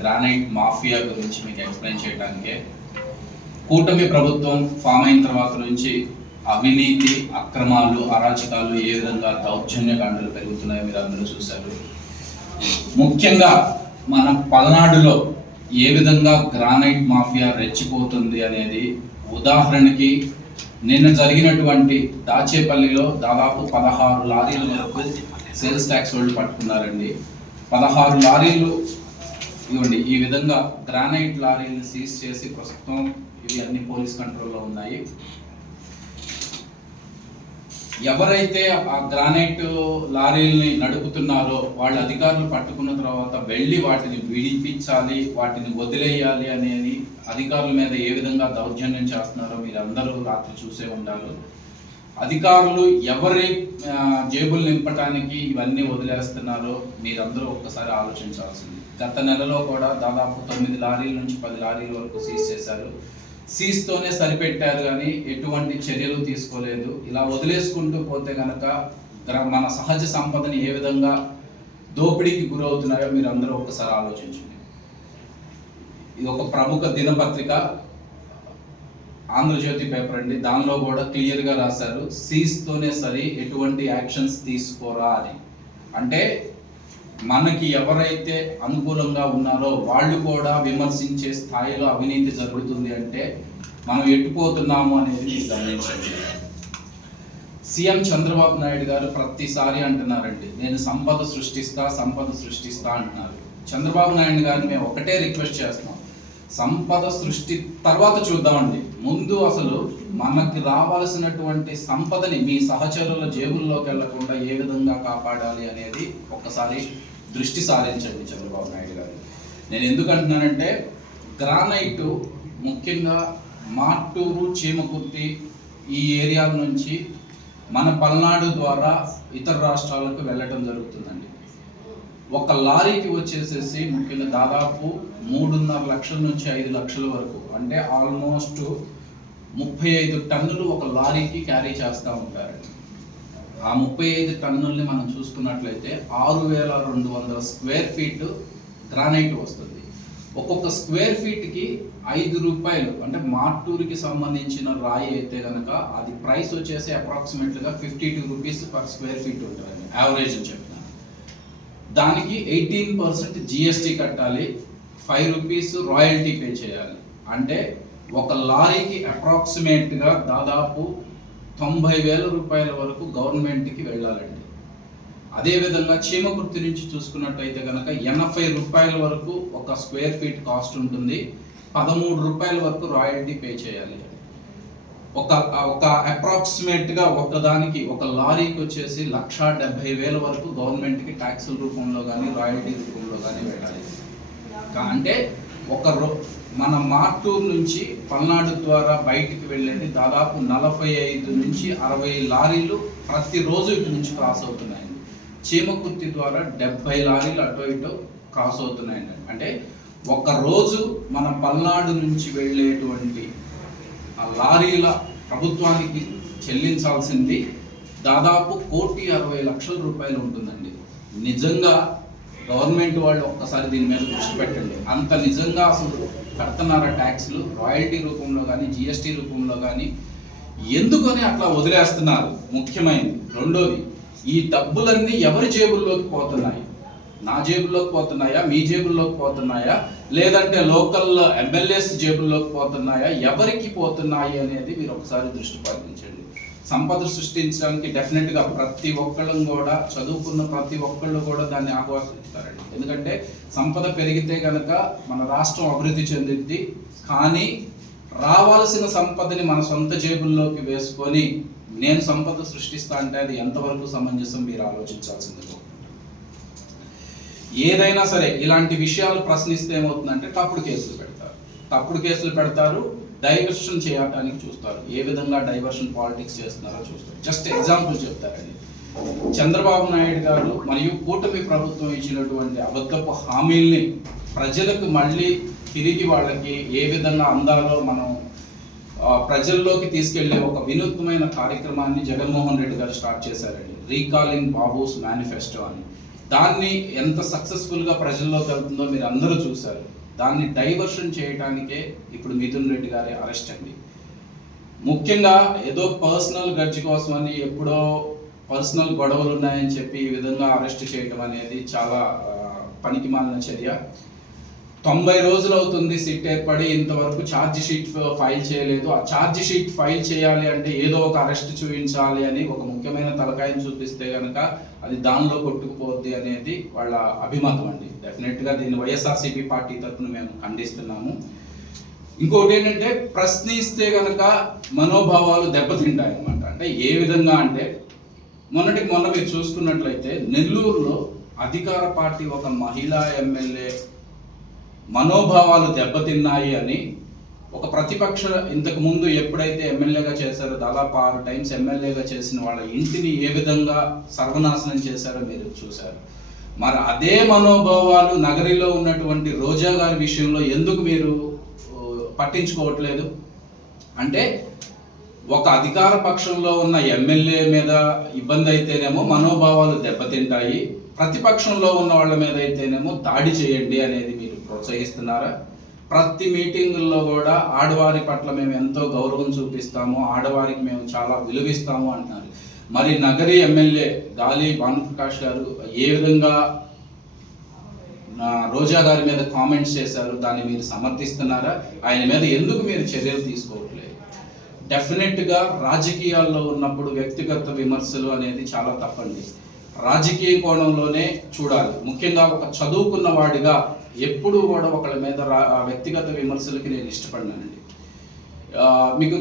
Granite mafia గురించి మీకు explain చేయడానికే. కూటమి ప్రభుత్వం ఫామ్ అయిన తర్వాత నుంచి అవినీతి, అక్రమాలు, అరాచకాలు ఏ విధంగా దౌర్జన్యకాండలు పెరుగుతున్నాయో మీరు అందరూ చూశారు. ముఖ్యంగా మన పల్నాడులో ఏ విధంగా గ్రానైట్ మాఫియా రెచ్చిపోతుంది అనేది ఉదాహరణకి నిన్న జరిగినటువంటి దాచేపల్లిలో దాదాపు 16 లారీల వరకు సేల్స్ ట్యాక్స్ వాళ్ళు పట్టుకున్నారండి. 16 లారీలు ఇవ్వండి ఈ విధంగా గ్రానైట్ లారీలను సీజ్ చేసి ప్రస్తుతం ఇవి అన్ని పోలీస్ కంట్రోల్లో ఉన్నాయి. ఎవరైతే ఆ గ్రానైట్ లారీల్ని నడుపుతున్నారో వాళ్ళ అధికారులు పట్టుకున్న తర్వాత వెళ్ళి వాటిని విడిపించాలి, వాటిని వదిలేయాలి అనేది అధికారుల మీద ఏ విధంగా దౌర్జన్యం చేస్తున్నారో మీరు అందరూ రాత్రి చూసే ఉండాలి. అధికారులు ఎవరి జేబులు నింపటానికి ఇవన్నీ వదిలేస్తున్నారో మీరందరూ ఒక్కసారి ఆలోచించాల్సింది. గత నెలలో కూడా దాదాపు 9 లారీల నుంచి 10 లారీల వరకు సీజ్ చేశారు. సీజ్తోనే సరిపెట్టారు కానీ ఎటువంటి చర్యలు తీసుకోలేదు. ఇలా వదిలేసుకుంటూ పోతే కనుక మన సహజ సంపదని ఏ విధంగా దోపిడీకి గురవుతున్నాయో మీరు అందరూ ఒక్కసారి ఆలోచించండి. ఇది ఒక ప్రముఖ దినపత్రిక ఆంధ్రజ్యోతి పేపర్ అండి. దానిలో కూడా క్లియర్గా రాశారు, సీజ్తోనే సరి ఎటువంటి యాక్షన్స్ తీసుకోరా అని. అంటే మనకి ఎవరైతే అనుకూలంగా ఉన్నారో వాళ్ళు కూడా విమర్శించే స్థాయిలో అవినీతి జరుగుతుంది అంటే మనం ఎట్టుపోతున్నాము అనేది మీరు గమనించండి. సీఎం చంద్రబాబు నాయుడు గారు ప్రతిసారి అంటున్నారండి, నేను సంపద సృష్టిస్తా అంటున్నారు. చంద్రబాబు నాయుడు గారిని మేము ఒకటే రిక్వెస్ట్ చేస్తున్నాం, సంపద సృష్టి తర్వాత చూద్దామండి. ముందు అసలు మనకి రావాల్సినటువంటి సంపదని మీ సహచరుల జేబుల్లోకి వెళ్లకుండా ఏ విధంగా కాపాడాలి అనేది ఒక్కసారి దృష్టి సారించండి చంద్రబాబు నాయుడు గారు. నేను ఎందుకు అంటున్నానంటే గ్రానైట్ ముఖ్యంగా మార్టూరు, చీమకుర్తి ఈ ఏరియాల నుంచి మన పల్నాడు ద్వారా ఇతర రాష్ట్రాలకు వెళ్ళటం జరుగుతుందండి. ఒక లారీకి వచ్చేసేసి ముఖ్యంగా దాదాపు 3.5 లక్షల నుంచి 5 లక్షల వరకు, అంటే ఆల్మోస్ట్ 35 టన్నులు ఒక లారీకి క్యారీ చేస్తూ ఉంటారండి. ఆ 35 టన్నుల్ని మనం చూసుకున్నట్లయితే 6,200 స్క్వేర్ ఫీట్ గ్రానైట్ వస్తుంది. ఒక్కొక్క స్క్వేర్ ఫీట్కి 5 రూపాయలు, అంటే మార్టూరుకి సంబంధించిన రాయి అయితే కనుక అది ప్రైస్ వచ్చేసి అప్రాక్సిమేట్గా 52 రూపీస్ పర్ స్క్వేర్ ఫీట్ ఉంటుందండి, యావరేజ్ అని చెప్తున్నాను. దానికి 18% జిఎస్టీ కట్టాలి, 5 రూపీస్ రాయల్టీ పే చేయాలి. అంటే ఒక లారీకి అప్రాక్సిమేట్గా దాదాపు 90,000 రూపాయల వరకు గవర్నమెంట్కి వెళ్ళాలండి. అదేవిధంగా చీమకుర్తి నుంచి చూసుకున్నట్టయితే కనుక 80 రూపాయల వరకు ఒక స్క్వేర్ ఫీట్ కాస్ట్ ఉంటుంది, 13 రూపాయల వరకు రాయల్టీ పే చేయాలి. ఒక అప్రాక్సిమేట్గా ఒకదానికి ఒక లారీకి వచ్చేసి 1,70,000 వరకు గవర్నమెంట్కి ట్యాక్సుల రూపంలో కానీ రాయల్టీ రూపంలో కానీ వెళ్ళాలి. అంటే మన మార్టూరు నుంచి పల్నాడు ద్వారా బయటికి వెళ్ళేది దాదాపు 45 నుంచి 60 లారీలు ప్రతిరోజు ఇటు నుంచి క్రాస్ అవుతున్నాయండి. చీమకుర్తి ద్వారా 70 లారీలు అటు ఇటు క్రాస్ అవుతున్నాయండి. అంటే ఒక రోజు మన పల్నాడు నుంచి వెళ్ళేటువంటి ఆ లారీల ప్రభుత్వానికి చెల్లించాల్సింది దాదాపు 1,60,00,000 రూపాయలు ఉంటుందండి. నిజంగా గవర్నమెంట్ వాళ్ళు ఒక్కసారి దీని మీద దృష్టి పెట్టండి. అంత నిజంగా అసలు కడుతున్నారా ట్యాక్స్లు, రాయల్టీ రూపంలో కానీ జిఎస్టీ రూపంలో కానీ? ఎందుకని అట్లా వదిలేస్తున్నారు ముఖ్యమైనది. రెండోది, ఈ డబ్బులన్నీ ఎవరి జేబుల్లోకి పోతున్నాయి? నా జేబుల్లోకి పోతున్నాయా, మీ జేబుల్లోకి పోతున్నాయా, లేదంటే లోకల్ ఎమ్మెల్యేస్ జేబుల్లోకి పోతున్నాయా? ఎవరికి పోతున్నాయి అనేది మీరు ఒకసారి దృష్టి పాటించండి. సంపద సృష్టించడానికి డెఫినెట్గా ప్రతి ఒక్కళ్ళు కూడా, చదువుకున్న ప్రతి ఒక్కళ్ళు కూడా దాన్ని ఆహ్వానిస్తారండి. ఎందుకంటే సంపద పెరిగితే కనుక మన రాష్ట్రం అభివృద్ధి చెందిద్ది. కానీ రావాల్సిన సంపదని మన సొంత జేబుల్లోకి వేసుకొని నేను సంపద సృష్టిస్తా అంటే అది ఎంతవరకు సమంజసం మీరు ఆలోచించాల్సింది. ఏదైనా సరే ఇలాంటి విషయాలు ప్రశ్నిస్తే ఏమవుతుందంటే తప్పుడు కేసులు పెడతారు, డైవర్షన్ చేయడానికి చూస్తారు. ఏ విధంగా డైవర్షన్ పాలిటిక్స్ చేస్తున్నారో చూస్తారు. జస్ట్ ఎగ్జాంపుల్ చెప్తారండి. చంద్రబాబు నాయుడు గారు మరియు కూటమి ప్రభుత్వం ఇచ్చినటువంటి అబద్ధపు హామీల్ని ప్రజలకు మళ్ళీ తిరిగి వాళ్ళకి ఏ విధంగా అందాలో మనం ప్రజల్లోకి తీసుకెళ్లే ఒక వినూత్నమైన కార్యక్రమాన్ని జగన్మోహన్ రెడ్డి గారు స్టార్ట్ చేశారండి. రీకాలింగ్ బాబూస్ మేనిఫెస్టో అని. దాన్ని ఎంత సక్సెస్ఫుల్గా ప్రజల్లోకి వెళ్తుందో మీరు అందరూ చూశారు. దాన్ని డైవర్షన్ చేయడానికే ఇప్పుడు మిథున్ రెడ్డి గారి అరెస్ట్ అండి. ముఖ్యంగా ఏదో పర్సనల్ గడ్జి కోసమని ఎప్పుడో పర్సనల్ గొడవలు ఉన్నాయని చెప్పి ఈ విధంగా అరెస్ట్ చేయడం అనేది చాలా పనికిమాలిన చర్య. 90 రోజులు అవుతుంది సిట్ ఏర్పడి, ఇంతవరకు ఛార్జ్ షీట్ ఫైల్ చేయలేదు. ఆ ఛార్జ్ షీట్ ఫైల్ చేయాలి అంటే ఏదో ఒక అరెస్ట్ చూపించాలి అని ఒక ముఖ్యమైన తలకాయని చూపిస్తే కనుక అది దానిలో కొట్టుకుపోద్ది అనేది వాళ్ళ అభిమతం అండి. డెఫినెట్గా దీన్ని వైఎస్ఆర్సీపీ పార్టీ తరఫున మేము ఖండిస్తున్నాము. ఇంకోటి ఏంటంటే, ప్రశ్నిస్తే కనుక మనోభావాలు దెబ్బతింటాయి అన్నమాట. అంటే ఏ విధంగా అంటే, మొన్న మీరు చూసుకున్నట్లయితే నెల్లూరులో అధికార పార్టీ ఒక మహిళా ఎమ్మెల్యే మనోభావాలు దెబ్బతిన్నాయి అని ఒక ప్రతిపక్ష ఇంతకు ముందు ఎప్పుడైతే ఎమ్మెల్యేగా చేశారో దాదాపు 6 టైమ్స్ ఎమ్మెల్యేగా చేసిన వాళ్ళ ఇంటిని ఏ విధంగా సర్వనాశనం చేశారో మీరు చూశారు. మరి అదే మనోభావాలు నగరిలో ఉన్నటువంటి రోజా గారి విషయంలో ఎందుకు మీరు పట్టించుకోవట్లేదు? అంటే ఒక అధికార పక్షంలో ఉన్న ఎమ్మెల్యే మీద ఇబ్బంది అయితేనేమో మనోభావాలు దెబ్బతింటాయి, ప్రతిపక్షంలో ఉన్న వాళ్ళ మీద అయితేనేమో దాడి చేయండి అనేది మీరు ప్రోత్సహిస్తున్నారా? ప్రతి మీటింగుల్లో కూడా ఆడవారి పట్ల మేము ఎంతో గౌరవం చూపిస్తాము, ఆడవారికి మేము చాలా విలువిస్తాము అంటున్నారు. మరి నగరి ఎమ్మెల్యే గాలి భానుప్రకాష్ గారు ఏ విధంగా రోజా గారి మీద కామెంట్స్ చేశారు, దాన్ని మీరు సమర్థిస్తున్నారా? ఆయన మీద ఎందుకు మీరు చర్యలు తీసుకోవట్లేదు? డెఫినెట్గా రాజకీయాల్లో ఉన్నప్పుడు వ్యక్తిగత విమర్శలు అనేది చాలా తప్పండి. రాజకీయ కోణంలోనే చూడాలి. ముఖ్యంగా ఒక చదువుకున్న వాడిగా ఎప్పుడు కూడా ఒకళ్ళ మీద వ్యక్తిగత విమర్శలకి నేను ఇష్టపడినానండి. మీకు